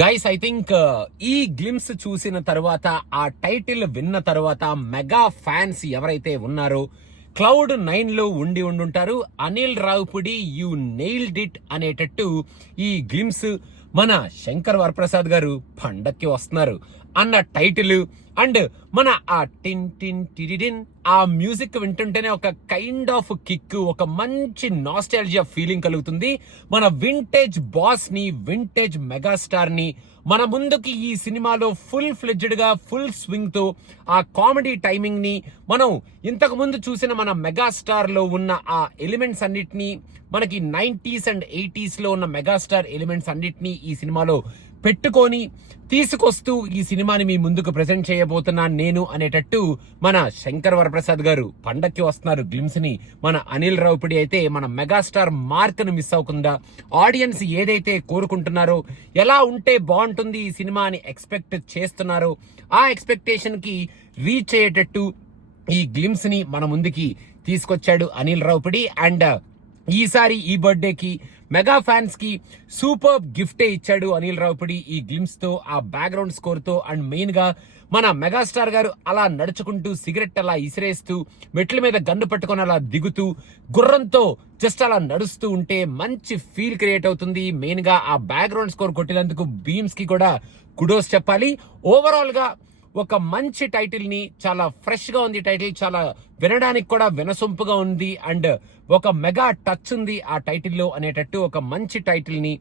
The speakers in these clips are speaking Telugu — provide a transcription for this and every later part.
గైస్ ఐ థింక్ ఈ గ్లిమ్స్ చూసిన తర్వాత, ఆ టైటిల్ విన్న తర్వాత మెగా ఫ్యాన్స్ ఎవరైతే ఉన్నారో Cloud9 లో ఉండుంటారు. Anil Ravipudi you nailed it అనేటట్టు ఈ గ్లిమ్స్ మన శంకర్ వరప్రసాద్ గారు పండక్కి వస్తున్నారు అన్న టైటిల్ అండ్ మన ఆ టిన్ టిన్ టిరిడిన్ ఆ మ్యూజిక్ వింటుంటేనే ఒక కైండ్ ఆఫ్ కిక్, ఒక మంచి నాస్టాల్జియా ఫీలింగ్ కలుగుతుంది. మన వింటేజ్ బాస్ ని, వింటేజ్ మెగాస్టార్ ని మన ముందుకి ఈ సినిమాలో ఫుల్ ఫ్లెడ్జ్డ్ గా, ఫుల్ స్వింగ్ తో ఆ కామెడీ టైమింగ్ ని, మనం ఇంతకు ముందు చూసిన మన మెగాస్టార్ లో ఉన్న ఆ ఎలిమెంట్స్ అన్నిటినీ, మనకి 90s అండ్ 80s లో ఉన్న మెగాస్టార్ ఎలిమెంట్స్ అన్నిటినీ ఈ సినిమాలో పెట్టుకొని తీసుకొస్తూ ఈ సినిమాని మీ ముందుకు ప్రెజెంట్ చేయబోతున్నాను నేను అనేటట్టు మన శంకర్ వరప్రసాద్ గారు పండక్కి వస్తున్నారు గ్లిమ్స్ ని. మన అనిల్ రావిపూడి అయితే మన మెగాస్టార్ మార్క్ ను మిస్ అవ్వకుండా ఆడియన్స్ ఏదైతే కోరుకుంటున్నారో, ఎలా ఉంటే బాగుంటుంది ఈ సినిమా అని ఎక్స్పెక్ట్ చేస్తున్నారో ఆ ఎక్స్పెక్టేషన్ కి రీచ్ అయ్యేటట్టు ఈ గ్లిమ్స్ ని మన ముందుకి తీసుకొచ్చాడు అనిల్ రావిపూడి. అండ్ ఈసారి ఈ బర్త్డేకి మెగా ఫ్యాన్స్ కి సూపర్ గిఫ్టే ఇచ్చాడు అనిల్ రావిపూడి ఈ గ్లిమ్స్ తో, ఆ బ్యాక్గ్రౌండ్ స్కోర్ తో. అండ్ మెయిన్ గా మన మెగాస్టార్ గారు అలా నడుచుకుంటూ, సిగరెట్ అలా ఇసిరేస్తూ, మెట్ల మీద గన్ను పట్టుకొని అలా దిగుతూ, గుర్రంతో జస్ట్ అలా నడుస్తూ ఉంటే మంచి ఫీల్ క్రియేట్ అవుతుంది. మెయిన్ గా ఆ బ్యాక్గ్రౌండ్ స్కోర్ కొట్టినందుకు బీమ్స్ కి కూడా కుడోస్ చెప్పాలి. ఓవరాల్ గా ఒక మంచి టైటిల్ ని, చాలా ఫ్రెష్ గా ఉంది టైటిల్, చాలా వినడానికి కూడా వినసొంపుగా ఉంది అండ్ ఒక మెగా టచ్ ఉంది ఆ టైటిల్లో అనేటట్టు ఒక మంచి టైటిల్ ని,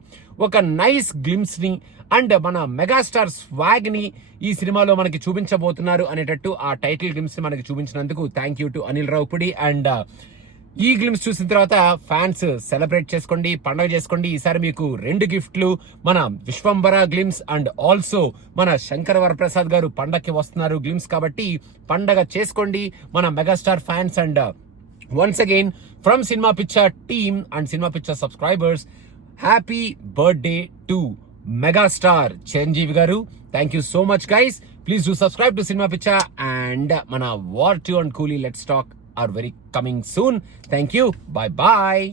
ఒక నైస్ గ్లిమ్స్ ని అండ్ మన మెగాస్టార్ స్వాగ్ ని ఈ సినిమాలో మనకి చూపించబోతున్నారు అనేటట్టు ఆ టైటిల్ గ్లిమ్స్ ని మనకి చూపించినందుకు thank you to Anil Ravipudi. And ఈ గ్లిమ్స్ చూసిన తర్వాత ఫ్యాన్స్ సెలబ్రేట్ చేసుకోండి, పండుగ చేసుకోండి. ఈసారి మీకు 2 గిఫ్ట్లు, మన విశ్వంబర గ్లిమ్స్ అండ్ ఆల్సో మన శంకర్ వరప్రసాద్ గారు పండగకి వస్తున్నారు గ్లిమ్స్ కాబట్టి పండగ చేసుకోండి మన megastar fans. And once again from cinema picture team and cinema picture subscribers, happy birthday to megastar Chiranjeevi garu. Thank you so much guys. Please do subscribe to cinema picture and మన war 2 and Coolie let's talk are very coming soon. Thank you. Bye bye.